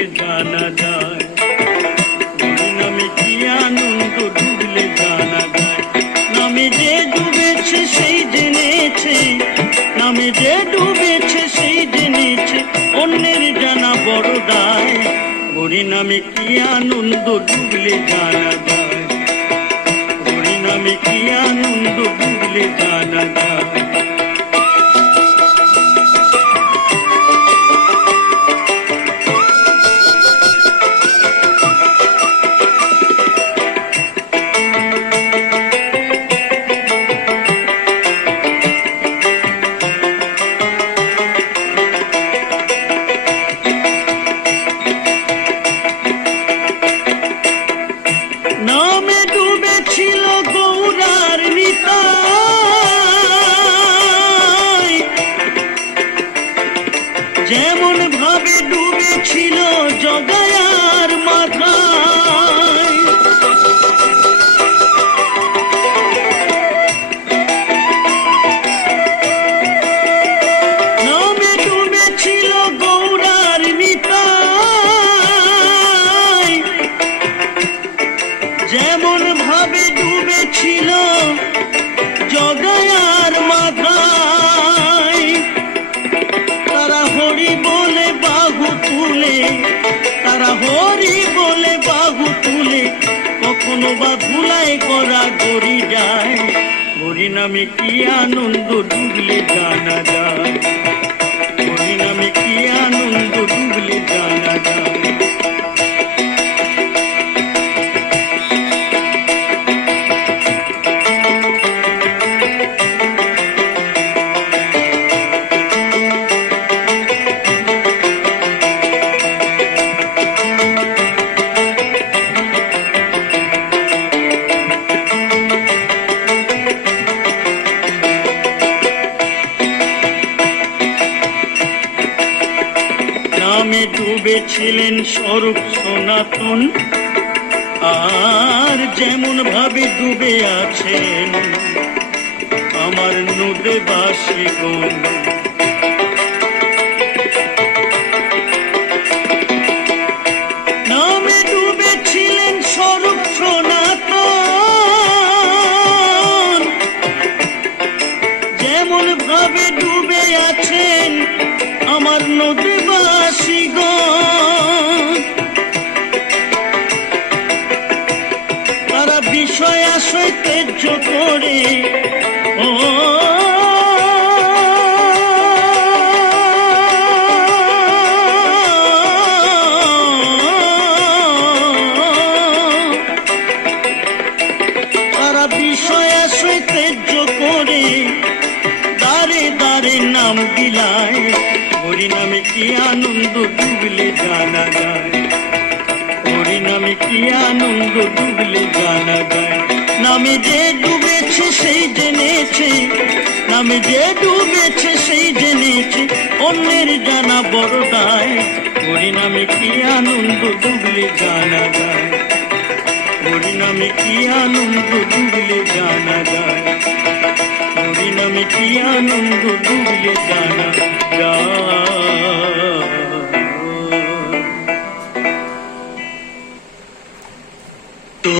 ডুবলে জানা যায়, হরি নামে কি আনন্দ ডুবলে জানা যায়। নামে যে ডুবেছে সেই জেনেছে, নামে যে ডুবেছে সেই জেনেছে, অন্যের জানা বড় দায়। হরি নামে কি আনন্দ ডুবলে জানা যায়, হরি নামে কি আনন্দ ডুবলে জানা যায়। নামে ডুবেছিল গৌরার নিতাই, যেমন ভাবে ডুবেছিল জগায়ার মাথায়। নামে ডুবেছিল গৌরার নিতাই, যেমন ভাবে ডুবেছিল জগায়ার মাথায়। তারা হরি বলে বাহু তুলে, তারা হরি বলে বাহু তুলে, কখনো বা ধুলাই করা গড়ি যায়। হরি নামে কি আনন্দ ডুবলে জানা যায়, হরি নামে কি আনন্দ ডুবলে জানা যায়। নামে ডুবেছিলেন স্বরূপ সনাতন, আর যেমন ভাবে ডুবে আছেন আমার নদেবাসীগণ। নামে ডুবেছিলেন স্বরূপ সনাতন, যেমন ভাবে ডুবে আছেন আমার নদীবাসীগণ। তারা বিষয় আশয় ত্যায্য করে, ও তারা বিষয় আশয় ত্যায্য করে দাঁড়ে দাঁড়ে নাম বিলায়। হরি নামে কি আনন্দ ডুবলে জানা যায়, হরি নামে কি আনন্দ ডুবলে জানা যায়। নামে যে ডুবেছে সেই জেনেছে, নামে যে ডুবেছে সেই জেনেছে, অন্যের জানা বড় দায়। হরি নামে কি আনন্দ ডুবলে জানা যায়, হরি নামে কি আনন্দ ডুবলে জানা যায়, হরি নামে কি আনন্দ ডুবলে জানা যায়।